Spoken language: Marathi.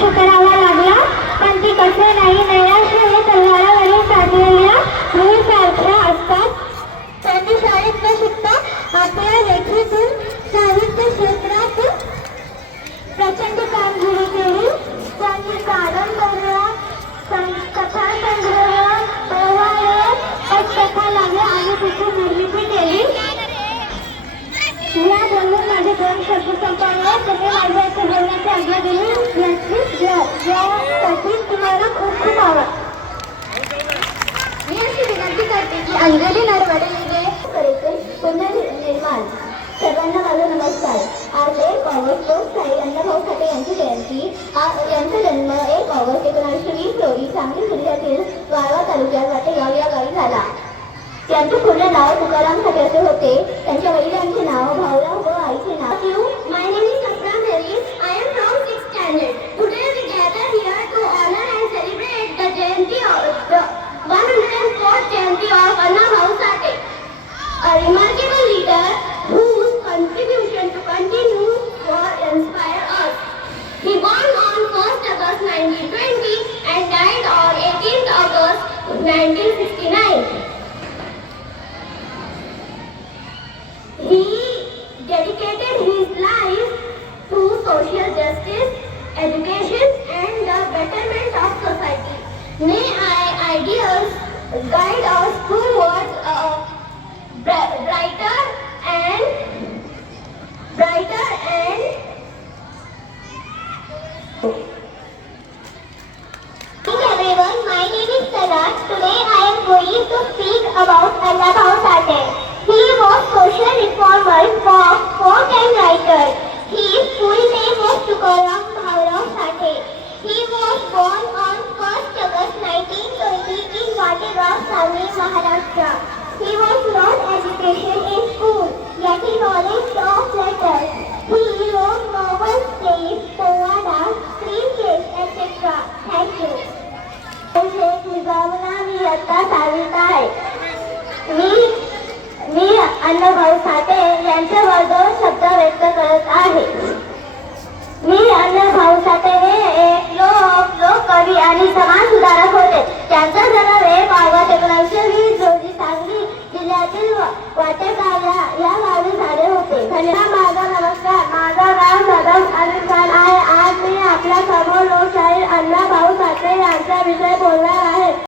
जगण्यासाठी संघर्ष करावा लागला. पण ती कसे नाही नैराश्य हे तलवारावरील टाकलेल्या सारख्या असतात. त्यांनी शाळेत न शिकता आपल्या लेखीतून साहित्य क्षेत्रात प्रचंड कामगिरी केली. त्यांनी कादंबऱ्या सं- या बोलून माझे दोन शब्द संपवले तुम्ही माझ्या बोलण्याची आज्ञा दिली. अंजली नरवडे म्हणजे परिचय पुनर्निर्माण. सर्वांना माझा नमस्कार. आज एक ऑगस्ट रोज साई अण्णाभाऊ साठे यांची जयंती. यांचा जन्म एक ऑगस्ट एकोणीसशे वीस रोजी सांगली जिल्ह्यातील वाळवा तालुक्यात वाटेगाव या गावी झाला. त्यांचे पूर्ण नाव तुकाराम साठे असे होते. त्यांच्या वडिलांचे नाव भाऊराव व आईचे नाव my name 1920 and died on 18th August 1959. He dedicated his life to social justice, education, Today I am going to speak about Annabhau Sate. He was social reformer, folk, folk and writer. His full name was Tukaram Bhaurao Sate. He was born on 1st August 1920 in Vategaon, Sangli, Maharashtra. He was निजामना मी आहे. मी मी अण्णाभाऊ साठे यांच्यावर दोन शब्द व्यक्त करत आहे. मी अण्णाभाऊ साठे हे एक लोक लोककवी आणि समाज सुधारक होते. त्यांचा जन्म एक ऑगस्ट एकोणीसशे वीस रोजी सांगली जिल्ह्यातील वा- वाटेगाव या गावी झाले होते. धन्यवाद माझा नमस्कार. माझा नाव सदम आणि